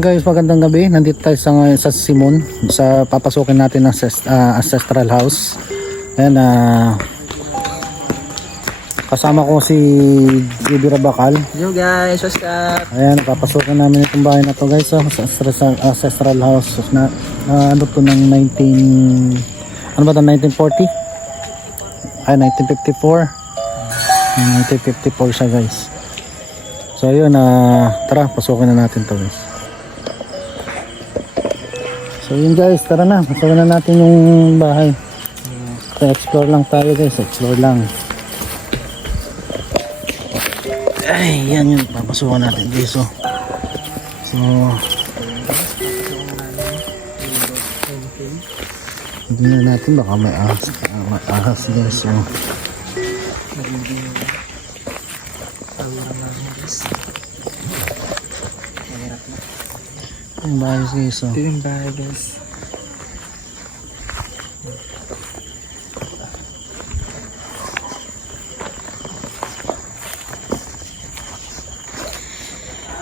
Ayan guys, magandang gabi. Nandito tayo sa Simon, sa papasukin natin ng ancestral house. Ayan, kasama ko si Bibi Rabakal. Yo guys, what's up? Ayan, papasukin namin itong bahay na to guys, sa ancestral house na ano to ng 19 ano ba to, 1940? Ay, 1954 siya guys. So yun, tara, pasukin na natin to guys. So yun guys, tara na, pasukin na natin yung bahay. So, explore lang tayo guys, explore lang. Ay, yan yun, papasukan natin guys. So hindi na natin, baka may ahas guys. So yung bahay guys. So ito yung bahay guys.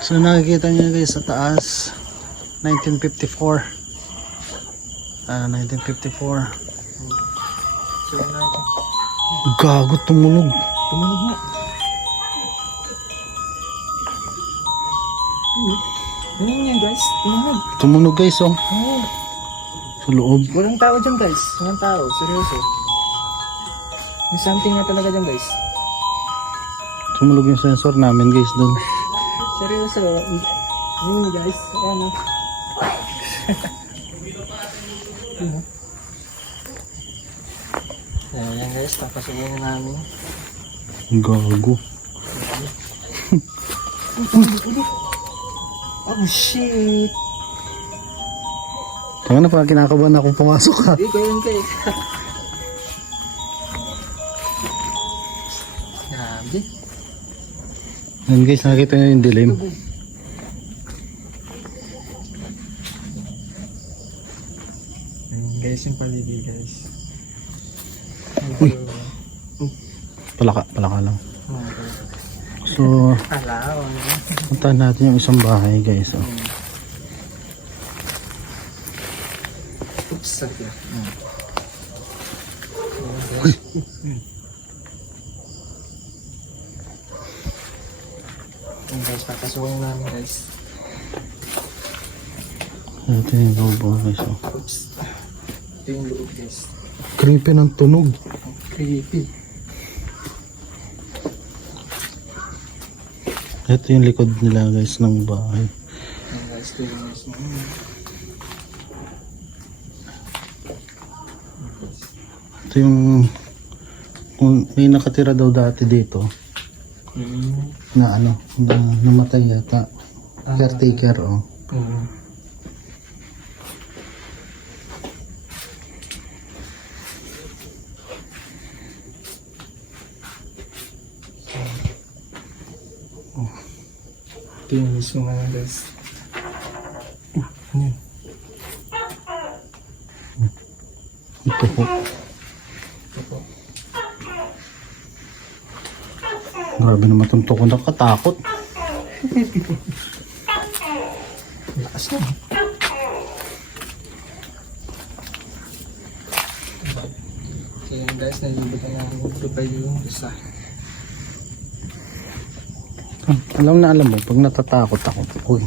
So nakikita nyo guys sa taas, 1954. 1954. So natin. Gago, tumunog. Tumunog mo. Ano yan guys? Tumunog. Tumunog guys, oh. Oo. Sa loob. Walang tao dyan guys. Walang tao. Seryoso. May something na talaga dyan guys. Tumunog yung sensor namin guys doon. Seryoso. Ayun guys. Ayan o. Ayan guys. Papasukin na namin. Gago. Oh shit. Kaya na pa, kinakabahan ako pumasok ha. Hindi ko yun guys. Grabe. Yan guys, nakikita nyo yung dilim. Ayun guys, yung paligid guys. Uy. Palaka lang. So, Alaw. puntahan natin yung isang bahay guys. Oh. Oops, sakit. Uy. Ayun guys, papasukin namin guys. Ito yung loob guys. Oh. Oops. Ito yung loob guys. Creepy ng tunog. Creepy. Ito yung likod nila guys ng bahay. Ayun guys, ito yung guys. Ito yung kung may nakatira daw dati dito na ano, na namatay yata. Caretaker, oh. Ito yung mismo nga guys. Ano yun? Ito po. Ito po. Grabe naman itong tuko, nakatakot. Lakas na. So yun guys, nalilibutan namin ito pa yung isa. Alam mo, pag natatakot ako, uy,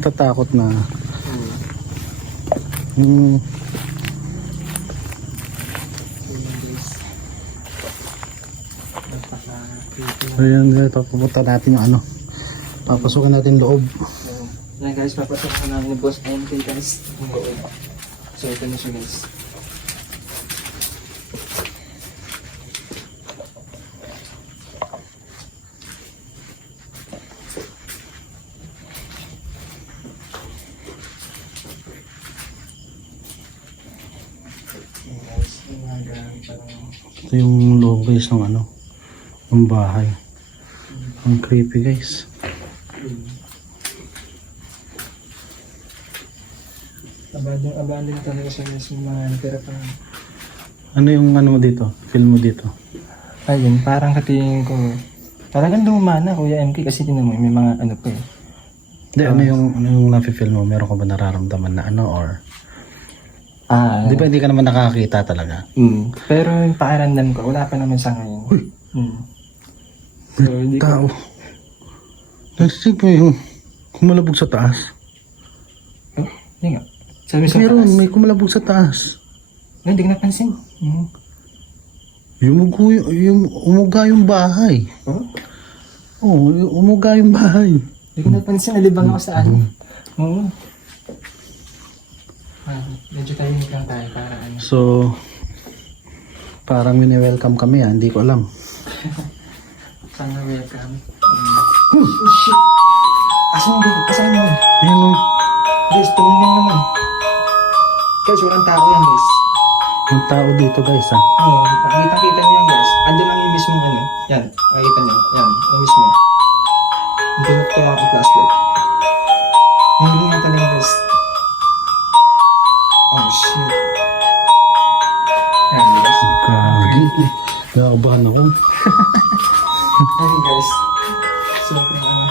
natatakot na. Ayan guys, papunta natin yung ano, papasukin natin loob. Yan guys, papasok na namin yung boss MK guys. So ito na siya guys. Ito yung loob guys ng ano, ng bahay. Ang creepy guys. Abandon na talaga siya guys, yung mga natira pa. Ano yung ano mo dito? Film mo dito? Ayun, parang katingin ko. Talagang lumana Kuya MK kasi tinan mo, may mga ano pa eh. Hindi, ano yung nafe-feel mo? Meron ka ba nararamdaman na ano or? Di ba hindi ka naman nakakita talaga? Pero yung pakiramdam ko, wala pa naman sa ngayon. Uy! So, hindi ko... Tao. Nagsisig mo yung kumalabog sa taas. Oh, hindi nga. Sabi sa Meron, taas. may kumalabog sa taas. Ay, hindi ko napansin. Umuga yung bahay. Oh? Oo, umuga yung bahay. Hindi ko napansin. Nalibang ako sa ano. Oo. Medyo tayo lang tayo para ano. So, parang mini-welcome kami hindi ko alam. Sana welcome. Oh shit! Asan mo? Asan mo? Ayan o, Guys, tumingin lang naman. Guys, walang tao yan guys. yung tao dito guys Oo, nakikita niyo yan guys. Andun lang yung mismo ano. Yan, nakikita niyo. Yan, yung mismo. Yung tumutulong ang flashlight. Yung ganyan talaga guys. Oh shit. Yan guys. Kagi. Nakabahan ako. Ay guys. Sobrang ano.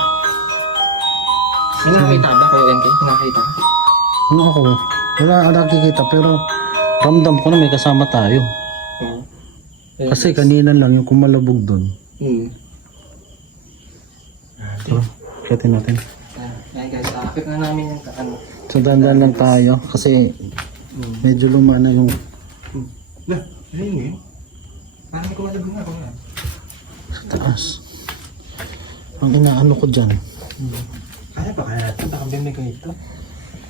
May nakakita ba kayo MK? Nakakita ka? Ano ako? Wala akong nakikita pero ramdam ko na may kasama tayo. Oo. Kasi kanina lang yung kumalabog doon. So, kiyatin natin. Ayan guys, akit na namin yung ano. So, dandan lang tayo kasi medyo luma na yung Lah, ano yun? Parang may kumalabog nga ako nga. sa taas. Ang inaano ko dyan. Kaya ba kaya natin? Baka bimigay ito.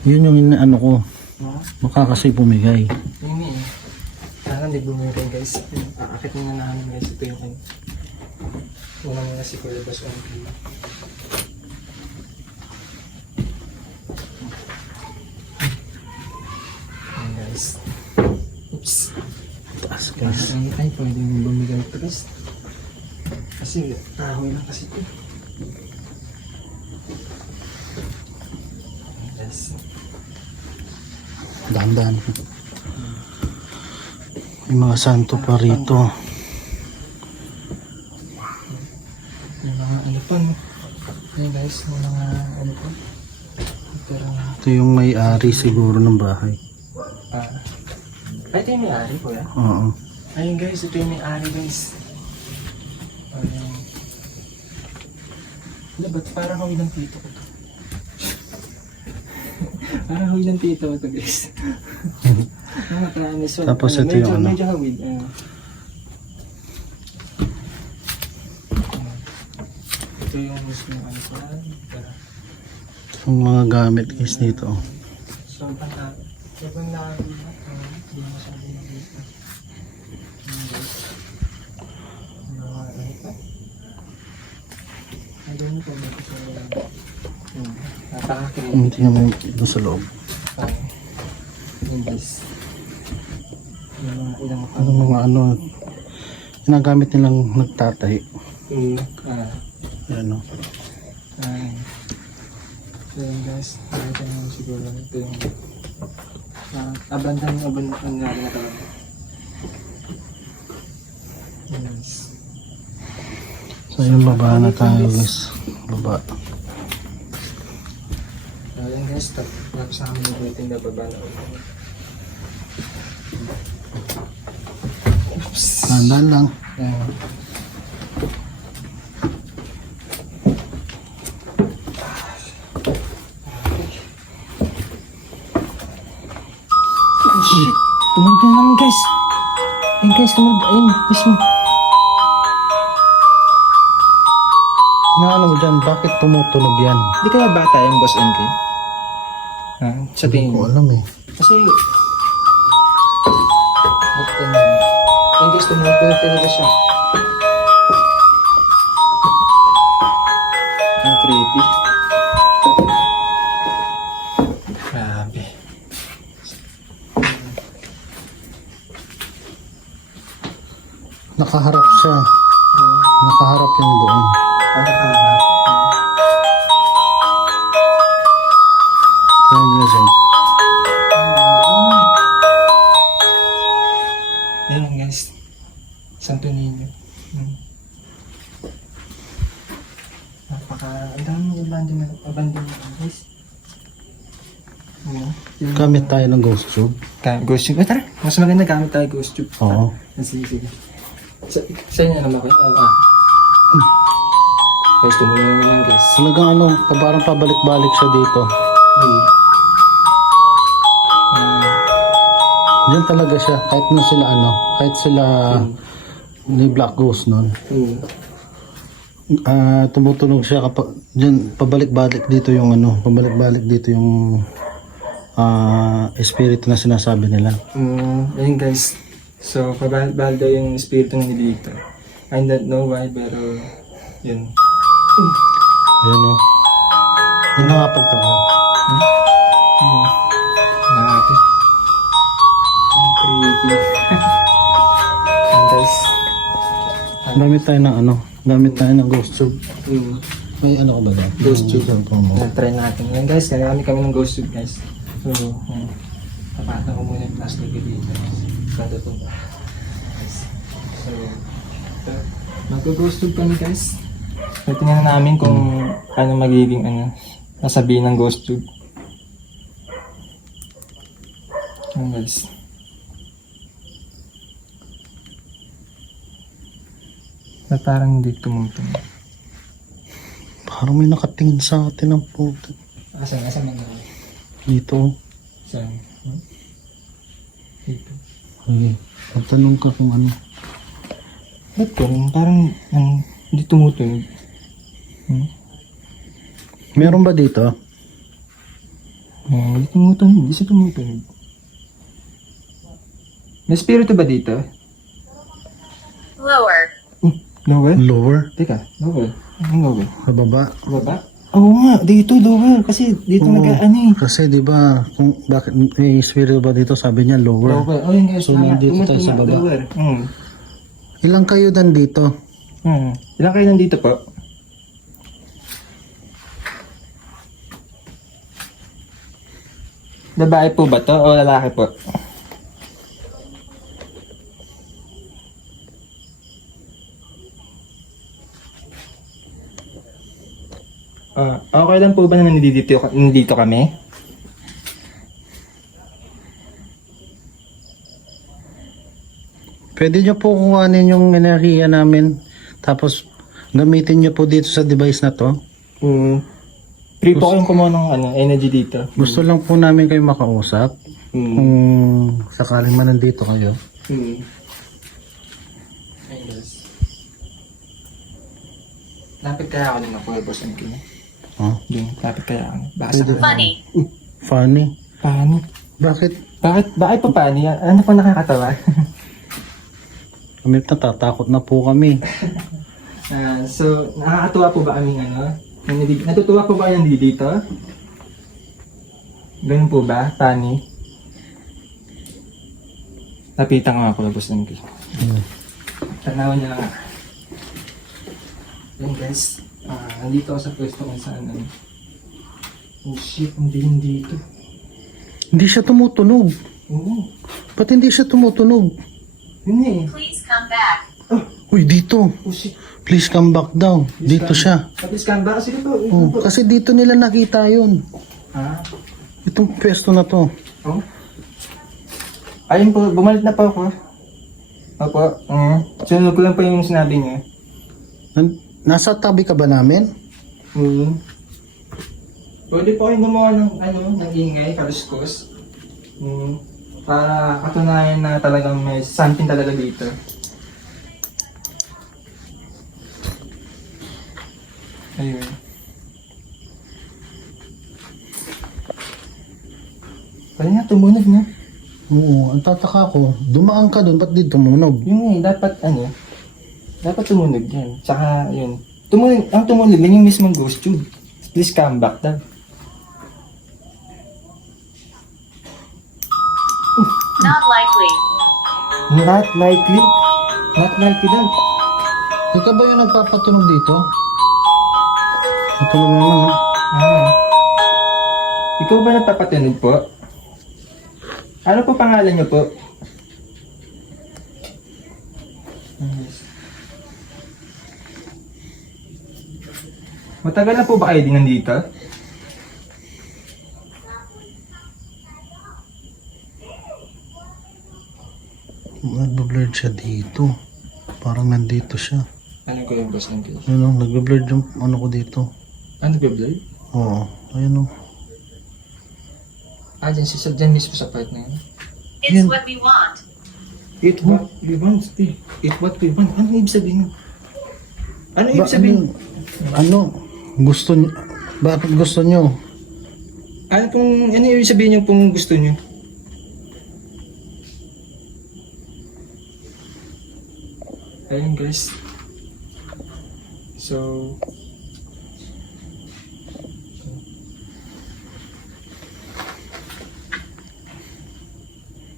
Yun yung inaano ko. No? Baka kasi bumigay. Yun eh. Kaya hindi bumigay guys. Aakit na namin guys. Ito yung ano. Una muna si Kuya Bas MK. Ayan guys. Oops. Taas guys. Ay, pwede mo bumigay ito guys. Kasi kahoy lang kasi ito. Yes. Dahan-dahan. May mga santo pa rito. Yung mga ano pa no. Ayan guys, yung mga ano pa. Pero, Ito yung may-ari siguro ng bahay. ay ito yung may-ari kuya. Oo. Ayun guys, ito yung may-ari guys. Wala, ba't parang hawil ng tito ko to? Parang hawil ng tito ko to guys. Promise. Tapos ito yung ano. Medyo hawil. Ito yung mismo ano ko. Yung mga gamit guys dito. Sobrang lang. Hindi mo sabi na dito. I don't know kung ito sa napakakilig. Hindi naman doon sa loob. Yung guys. Yung mga ilang Ano mga ano. Ginagamit nilang nagtatay. Yan o. So yun guys, nakita nyo siguro ito yung abandan nga na talaga. Yes. So yung baba na tayo guys. Baba. So yun guys, tapos namin yung waiting na baba na ulit. Oops. Dahan lang. Yan. Shit! Tumunog na namin guys! Ayun guys, tumunog. Ayun, mismo. Naano mo dyan, bakit tumutunog yan? Di kaya bata yung boss MK? Ha? Sa Hindi tingin ko mo? alam eh. Kasi... Ayun guys, tumunog na talaga siya. Ang creepy. Grabe. Nakaharap siya. Nakaharap yung doon. Kaya guys oh. Ayun guys. Santo Niño. Napaka... Ang dami abandon. Gamit tayo ng ghost tube. Ghost tube. Tara, mas maganda gamit tayo ghost tube. Oo. Sige. Sa inyo naman ko. Guys, tumuloy naman guys. Talagang parang pabalik-balik siya dito. Diyan talaga siya. Kahit sila ni Black Ghost nun. Tumutunog siya kapag diyan pabalik-balik dito yung espiritu na sinasabi nila. Ayun guys. So, pabalik daw yung espiritu ng dito. I don't know why, pero yun. Ayun o. Yun nga pagtaka. Ate. Ang creepy. Ayun guys. Gamit tayo ng ghost tube. May ka ba dyan? Ghost tube. Mo. Try natin. Yan guys, kami ng ghost tube guys. So, tapatan ko muna yung plastic dito. Bago ito. So, mag-ghost tube kami guys. So, tingnan namin kung ano magiging nasabihin ng ghost tube. Yan guys. Na parang hindi tumutunog. Parang may nakatingin sa atin ng puto. Asan mga Dito. saan? Dito. Okay. Magtanong ka kung ano. Ba't parang hindi tumutunog? Meron ba dito? Hindi tumutunog. Hindi siya tumutunog. May spirito ba dito? Lower. Lower? Lower? Teka, lower. Anong lower? Sa baba? Baba? Oo nga, dito lower. Kasi dito Kasi di ba kung bakit may espiritu ba dito, sabi niya lower. Lower. Oh, yun guys. So, nandito tayo sa baba. Lower. Ilang kayo dan dito? Ilan kayo nandito po? Babae po ba to o lalaki po? Okay lang po ba na nandito kami? Pwede nyo po kuhanin yung enerhiya namin, tapos gamitin nyo po dito sa device na to. Free po kayong kumuha ng energy dito. Gusto lang po namin kayo makausap. Kung sakaling man nandito kayo. Lapit kaya ako din ako, boss and king. Yung lapit kaya ako. Basa ko. Funny. Funny? Paano? Bakit? Bakit pa paano yan? Ano pa nakakatawa? Kami natatakot na po kami. So, nakakatuwa po ba kaming natutuwa po ba kayo dito? Ganun po ba? Funny? Lapitan ko ako, boss and king. Tanawan niyo lang ako. Yan guys, nandito ako sa pwesto kung saan oh shit, hindi dito. Hindi siya tumutunog. Oo. Ba't hindi siya tumutunog? Yun eh. Please come back. Uy, dito. Oh shit. Please come back daw. Dito siya. Please come back. Sige po. Kasi dito nila nakita yun. Itong pwesto na to. Oh? Ayun po, bumalik na po ako. Opo. Sunod ko lang po yung sinabi niya. Nasa tabi ka ba namin? Pwede po kayong gumawa ng ingay, kaluskos. Para katunayan na talagang may something talaga dito. Ayun. Kaya nga, tumunog na. Oo, ang tataka ko. Dumaan ka doon, ba't di tumunog? Yun nga, dapat tumunog yan. Tsaka, yun. Ang tumunog lang yung mismong ghost tube. Please come back daw. Not likely. Not likely. Not likely daw. Ikaw ba yung nagpapatunog dito? Natunog naman, Ikaw ba nagpapatunog po? Ano po pangalan niyo po? Matagal na po ba kayo din nandito? Nagbe-blurred siya dito. Parang nandito siya. Ano ko yung boss uncle? Ayun o, nagbe-blurred yung ano ko dito. Ano ba blurred? Oo, ayun o. Dyan mismo sa part na yun. It's Yan. what we want. Eat what we want. Eat what we want. Ano ibig sabihin? Ano ibig sabihin? Ano? Gusto niyo? Bakit gusto niyo? Ano ibig sabihin yung kung gusto nyo? Ayun guys. So,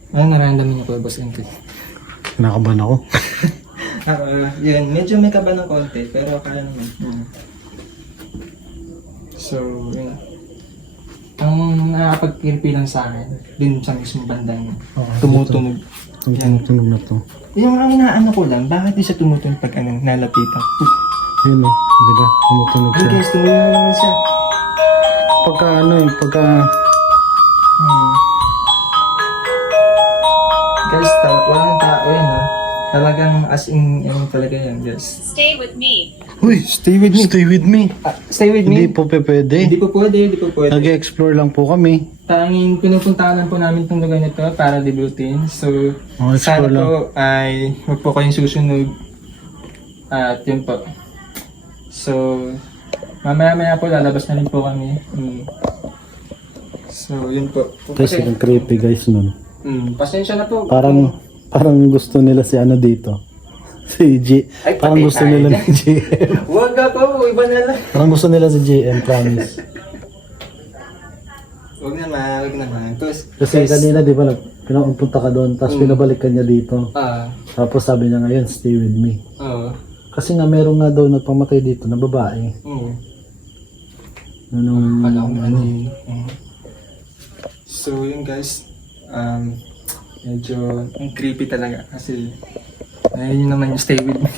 ano nararamdaman niyo po, Boss Uncle? Kinakabahan ako. Yun, medyo may kaba ng konti, pero kaya naman. So, yun. Ang nakapagkirpi lang sa akin, din sa mismo bandang tumutunog. Ang tunog na to. Yung ang inaano ko lang, bakit di siya tumutunog pag nalapitan? Yun o, di ba? Tumutunog Hey siya. guys, tumutunog naman siya. Pagka ano eh, pagka... Guys, walang tao yun ha. Talagang as in, yun talaga yan guys. Stay with me. Uy! Stay with me! Stay with me! Stay with Hindi me. po pwede. Hindi po pwede. Nag-explore lang po kami. Tanging pinupuntahan po namin itong lugar nito para debutin. So, Oh, sana explore lang. po ay huwag po kayong susunod. At yun po. So, mamaya-maya po lalabas na rin po kami. So, yun po. Guys, ang creepy guys nun. Pasensya na po. Parang gusto nila si ano dito. Si G. Ay, Parang patay gusto tayo nila dyan. ni GM. Huwag na po, iba na lang. Parang gusto nila si GM, promise. Huwag naman. Tapos, Kasi kanina di ba, pinapunta ka doon, tapos pinabalik ka niya dito. Tapos sabi niya ngayon, stay with me. Oo. Kasi nga meron nga daw nagpamatay dito na babae. Nung ano. So, yun guys. Medyo ang creepy talaga kasi yun naman yung stay with me.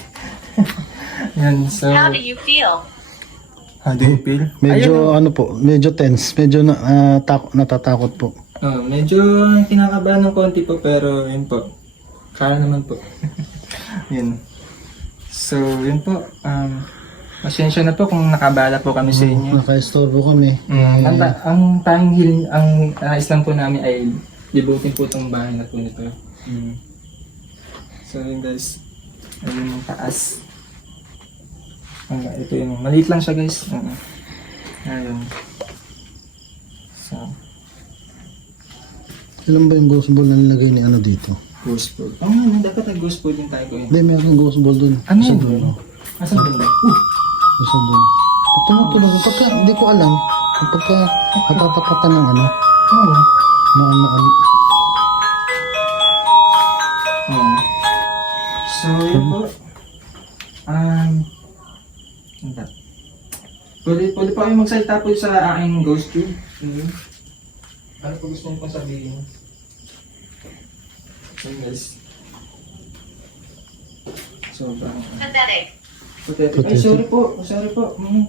Yan, so How do you feel? how do you feel? Medyo ano po, medyo tense, medyo natatakot po. Medyo kinakabahan ng konti po pero yun po. Kaya naman po. Yun. So, yun po. Pasensya na po kung nakabala po kami sa inyo. Naka-istorbo kami. Ang tanging hiling, ang nais lang po namin ay libutin po itong bahay na po nito. So yun guys, ayun yung taas. Ito yung, maliit lang siya guys. Ayun. So, Ilan ba yung ghost ball na nilagay ni ano dito? ghost board. Oo nga, dapat nag-ghost board din tayo ko yun. Hindi, meron ghost ball dun. Ano Isa yun? dun, oh. Asan ba yun? Isa dun. Tumutulog. Pagka, hindi ko alam. Pagka natatapatan ng ano, Oo. So, yun po. Ano ba? Pwede pa kayo magsalita po sa aking ghost tube. Ano po gusto niyo pong sabihin? Yun guys. Sobrang... Pathetic. Pathetic. Ay, sorry po.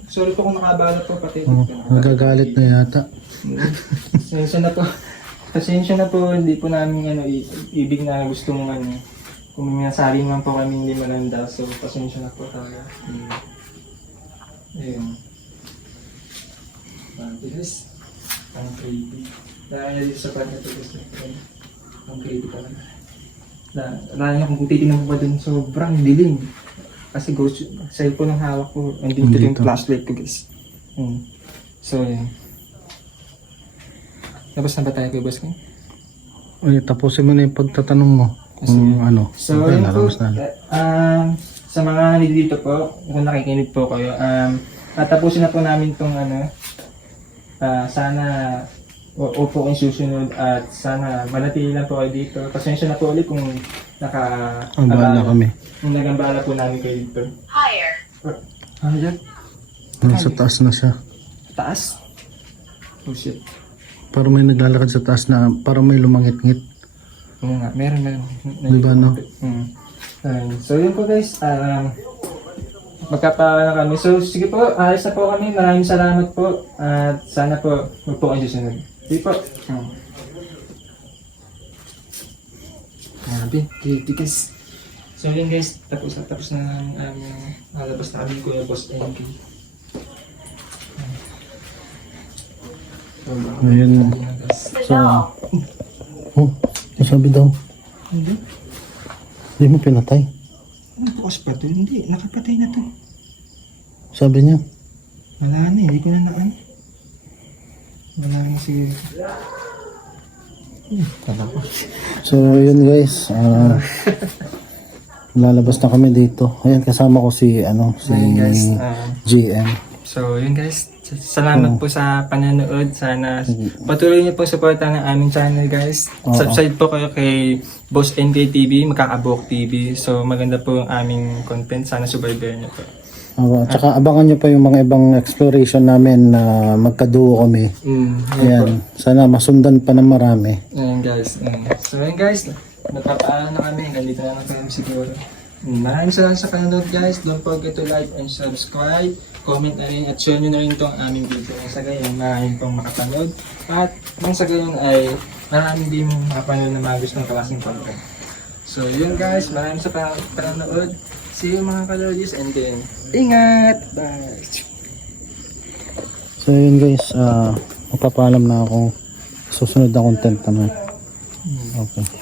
Sorry po kung nakabala po. Pathetic. Nagagalit na yata. Pasensya na po. Pasensya na po. Hindi po namin ibig na gusto mong ano. Kung may nasabi naman po kami hindi maganda. So, pasensya na po talaga. Ayun. Guys. Ang creepy. Dahil dito sa part na ito guys. Ang creepy talaga. Lalo na kung titignan mo pa dun, sobrang dilim. Kasi ghost, cellphone ang hawak ko. Andito yung flashlight ko guys. So, yun. Tapos na ba tayo kay Boss King? Uy, tapusin mo na yung pagtatanong mo. Kung ano. So, Okay, yun po. nalabas na. Sa mga nandito po, kung nakikinig po kayo, tatapusin na po namin itong ano, sana upo kayong susunod at sana manatili lang po kayo dito. Pasensya na po ulit kung Ang bahala kami. Kung nagambala po namin kayo dito. Higher. Ayan. Nasa taas na siya. Taas? Oh shit. Parang may naglalakad sa taas na parang may lumangit-ngit. Oo nga, meron. Di ba, no? So yun po guys, magkapala kami. So sige po, ayos na po kami. Maraming salamat po. At sana po, huwag po kayo susunod. Sige po. Grabe, critics. So yun guys, tapos na ang aming lalabas na kami Kuya Boss NK. So, Ayun. guys. So, oh, sabi daw, Hindi. hindi mo pinatay. Ano bukas pa to? Hindi, nakapatay na to. Sabi niya, Wala na, hindi ko na naan. Wala na siguro. so yun guys, lalabas na kami dito. Ayan, kasama ko si, si Ayun guys, GM. so yun guys, salamat po sa pananood. Sana patuloy niyo po supportan ng aming channel guys. Oo. Subscribe po kayo kay Boss NK TV, Makakabok TV. So maganda po yung aming content. Sana subaybayan niyo po. At saka abangan nyo pa yung mga ibang exploration namin na magkaduo kami. Yun po. Ayan, sana masundan pa ng marami. Ayan guys. So ayan guys, napapaalam na kami. Nandito na lang kami siguro. Maraming salamat sa panonood guys. Don't forget to like and subscribe. Comment na rin at share nyo na rin itong aming video. Nang sa gayon, maraming pong makapanood. At nang sa gayon ay maraming din makapanood na mga gustong kalaseng content. So yun guys, maraming sa panonood. See you mga kalodis and then ingat! Bye! So yun guys, magpapaalam na ako. Susunod na content naman. Okay.